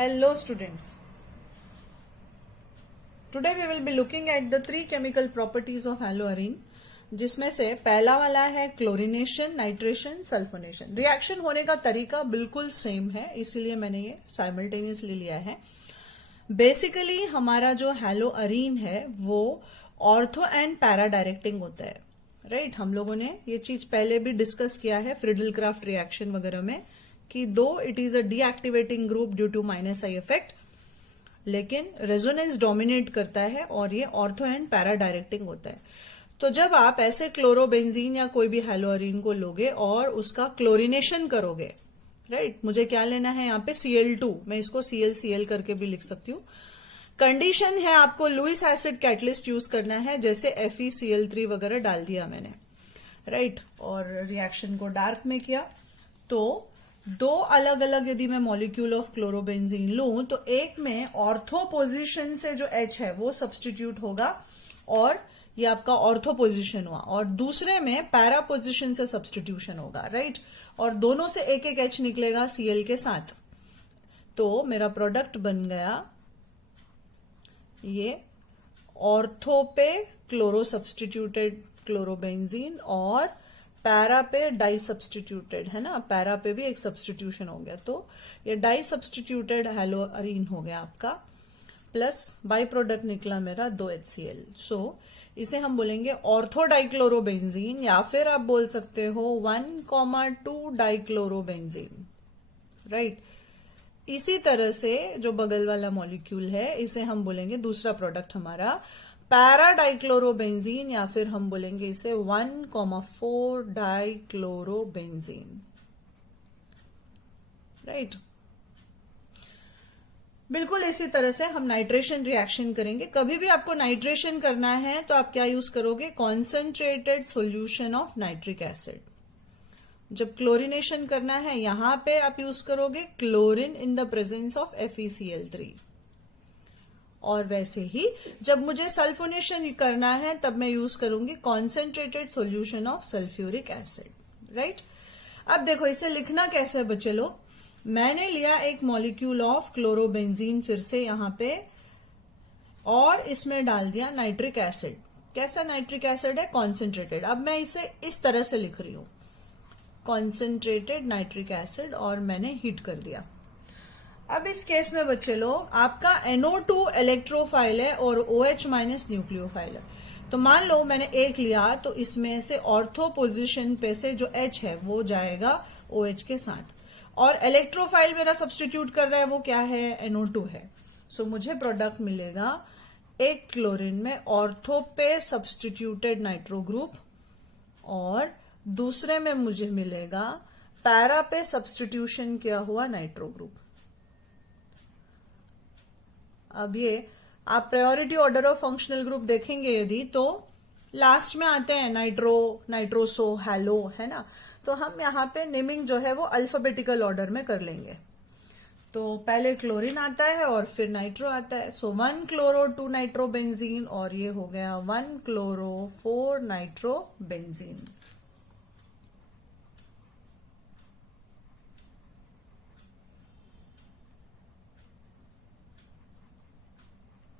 Hello students. Today we will be looking at the three chemical properties of haloarine, जिसमें से पहला वाला है क्लोरीनेशन, नाइट्रेशन, सल्फोनेशन। रिएक्शन होने का तरीका बिल्कुल सेम है, इसीलिए मैंने ये साइमल्टेनियसली लिया है। बेसिकली हमारा जो हैलोअरीन है वो ऑर्थो एंड पैरा डायरेक्टिंग होता है, राइट। हम लोगों ने ये चीज पहले भी डिस्कस किया है फ्रिडल क्राफ्ट रिएक्शन वगैरह में कि दो it is a deactivating group due to minus I effect, लेकिन रेजोनेंस डोमिनेट करता है और ये ऑर्थो एंड पैरा डायरेक्टिंग होता है। तो जब आप ऐसे क्लोरोबेंजीन या कोई भी हैलोअरीन को लोगे और उसका क्लोरीनेशन करोगे, राइट, मुझे क्या लेना है यहाँ पे Cl2, मैं इसको Cl करके भी लिख सकती हूँ। कंडीशन है आपको लुईस एसिड कैटलिस्ट यूज करना है, जैसे FeCl3 वगैरह डाल दिया मैंने, राइट, और रिएक्शन को डार्क में किया। तो दो अलग अलग यदि मैं मॉलिक्यूल ऑफ क्लोरोबेंजीन लूं तो एक में ऑर्थो पोजीशन से जो H है वो सब्सटीट्यूट होगा और ये आपका ऑर्थो पोजीशन हुआ, और दूसरे में पैरा पोजीशन से सब्सटीट्यूशन होगा, राइट, और दोनों से एक एक H निकलेगा Cl के साथ। तो मेरा प्रोडक्ट बन गया ये ऑर्थो पे क्लोरो सब्सटीट्यूटेड क्लोरोबेंजीन और पैरा पे डाई सब्सटीट्यूटेड, है ना, पैरा पे भी एक सब्सटीट्यूशन हो गया, तो ये डाई सब्सटीट्यूटेड हैलोअरीन हो गया आपका, प्लस बाई प्रोडक्ट निकला मेरा 2HCl। सो इसे हम बोलेंगे ऑर्थो डाइक्लोरोबेंजीन, या फिर आप बोल सकते हो 1,2 डाइक्लोरोबेंजीन, राइट। इसी तरह से जो बगल वाला मॉलिक्यूल है इसे हम बोलेंगे दूसरा प्रोडक्ट हमारा पैरा डाइक्लोरोबेंजीन, या फिर हम बोलेंगे इसे 1,4 डाइक्लोरोबेंजीन, राइट। बिल्कुल इसी तरह से हम नाइट्रेशन रिएक्शन करेंगे। कभी भी आपको नाइट्रेशन करना है तो आप क्या यूज करोगे? Concentrated solution of nitric acid. जब क्लोरीनेशन करना है यहां पे आप यूज करोगे chlorine in the presence of FeCl3, और वैसे ही जब मुझे सल्फोनेशन करना है तब मैं यूज करूंगी concentrated solution of sulphuric acid, right. अब देखो इसे लिखना कैसे है बच्चे लोग। मैंने लिया एक मॉलिक्यूल ऑफ क्लोरोबेंजीन फिर से यहां पे, और इसमें डाल दिया नाइट्रिक एसिड। कैसा नाइट्रिक एसिड है? कॉन्सेंट्रेटेड। अब मैं इसे इस तरह से लिख रही हूं, कॉन्सेंट्रेटेड नाइट्रिक एसिड, और मैंने हीट कर दिया। अब इस केस में बच्चे लोग आपका NO2 इलेक्ट्रोफाइल है और OH माइनस न्यूक्लियोफाइल है। तो मान लो मैंने एक लिया तो इसमें से ऑर्थो पोजीशन पे से जो H है वो जाएगा OH के साथ, और इलेक्ट्रोफाइल मेरा सब्सटीट्यूट कर रहा है वो क्या है? NO2 है। सो मुझे प्रोडक्ट मिलेगा एक क्लोरीन में ऑर्थो पे सब्सटीट्यूटेड नाइट्रो ग्रुप, और दूसरे में मुझे मिलेगा पैरा पे सब्सटीट्यूशन किया हुआ नाइट्रो ग्रुप। अब ये आप priority order of functional group देखेंगे यदि, तो लास्ट में आते हैं नाइट्रो, नाइट्रोसो, हैलो, है ना। तो हम यहाँ पे नेमिंग जो है वो अल्फाबेटिकल ऑर्डर में कर लेंगे। तो पहले क्लोरीन आता है और फिर नाइट्रो आता है। सो 1-क्लोरो-2 नाइट्रोबेंजीन, और ये हो गया 1-क्लोरो-4 नाइट्रोबेंजीन।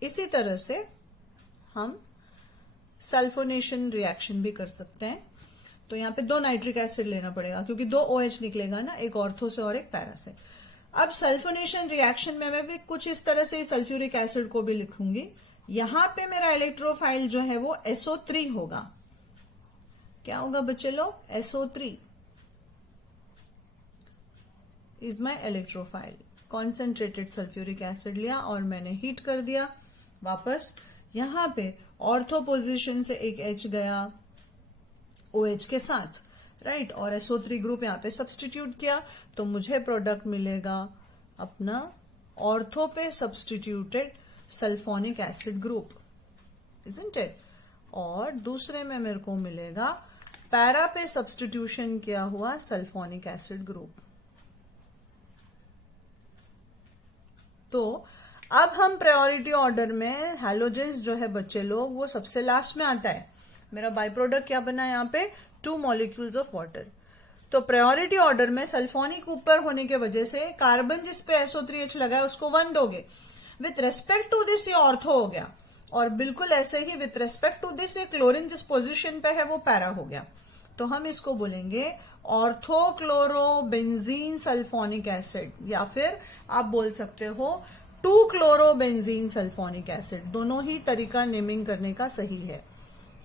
इसी तरह से हम सल्फोनेशन रिएक्शन भी कर सकते हैं। तो यहाँ पे 2 नाइट्रिक एसिड लेना पड़ेगा क्योंकि 2 OH निकलेगा ना, एक ऑर्थो से और एक पैरा से। अब सल्फोनेशन रिएक्शन में मैं भी कुछ इस तरह से सल्फ्यूरिक एसिड को भी लिखूंगी। यहां पे मेरा इलेक्ट्रोफाइल जो है वो SO3 होगा। क्या होगा बच्चे लोग? SO3 is my electrophile. Concentrated sulphuric acid लिया और मैंने हीट कर दिया। वापस यहां पे ऑर्थो पोजीशन से एक H गया OH के साथ, राइट, और SO3 ग्रुप यहां पे सब्सटीट्यूट किया, तो मुझे प्रोडक्ट मिलेगा अपना ऑर्थो पे substituted sulphonic acid group, isn't it. और दूसरे में मेरे को मिलेगा पैरा पे सब्सटीट्यूशन किया हुआ सल्फोनिक एसिड ग्रुप। तो अब हम प्रायोरिटी ऑर्डर में हैलोजेंस जो है बच्चे लोग वो सबसे लास्ट में आता है। मेरा बाई प्रोडक्ट क्या बना यहाँ पे? 2 मॉलिक्यूल्स ऑफ वाटर। तो प्रायोरिटी ऑर्डर में सल्फोनिक ऊपर होने के वजह से कार्बन जिस पे SO3H लगा है उसको 1 दोगे। विथ रेस्पेक्ट टू दिस ये ऑर्थो हो गया, और बिल्कुल ऐसे ही विथ रेस्पेक्ट टू दिस ये क्लोरीन जिस पोजीशन पे है वो पैरा हो गया। तो हम इसको बोलेंगे ऑर्थोक्लोरोबेंजीन सल्फोनिक एसिड, या फिर आप बोल सकते हो 2-क्लोरोबेंजीन सल्फोनिक एसिड। दोनों ही तरीका नेमिंग करने का सही है।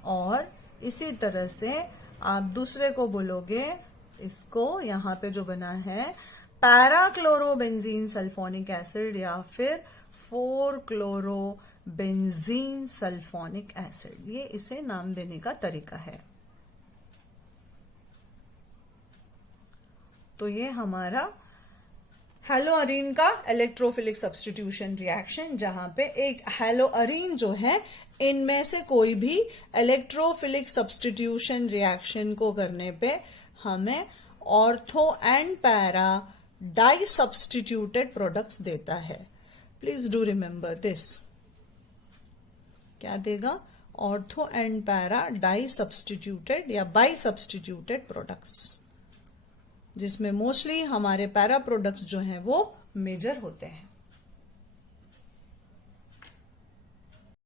और इसी तरह से आप दूसरे को बोलोगे, इसको यहां पे जो बना है पैराक्लोरोबेंजीन सल्फोनिक एसिड या फिर 4-क्लोरोबेंजीन सल्फोनिक एसिड। ये इसे नाम देने का तरीका है। तो ये हमारा हेलोअरीन का इलेक्ट्रोफिलिक सब्स्टिट्यूशन रिएक्शन, जहां पे एक हेलोअरीन जो है इनमें से कोई भी इलेक्ट्रोफिलिक सब्स्टिट्यूशन रिएक्शन को करने पे हमें ortho and para di substituted products देता है। Please do remember this. क्या देगा? Ortho and para di substituted या बाई सब्स्टिट्यूटेड प्रोडक्ट्स, जिसमें मोस्टली हमारे पैरा प्रोडक्ट्स जो हैं वो मेजर होते हैं।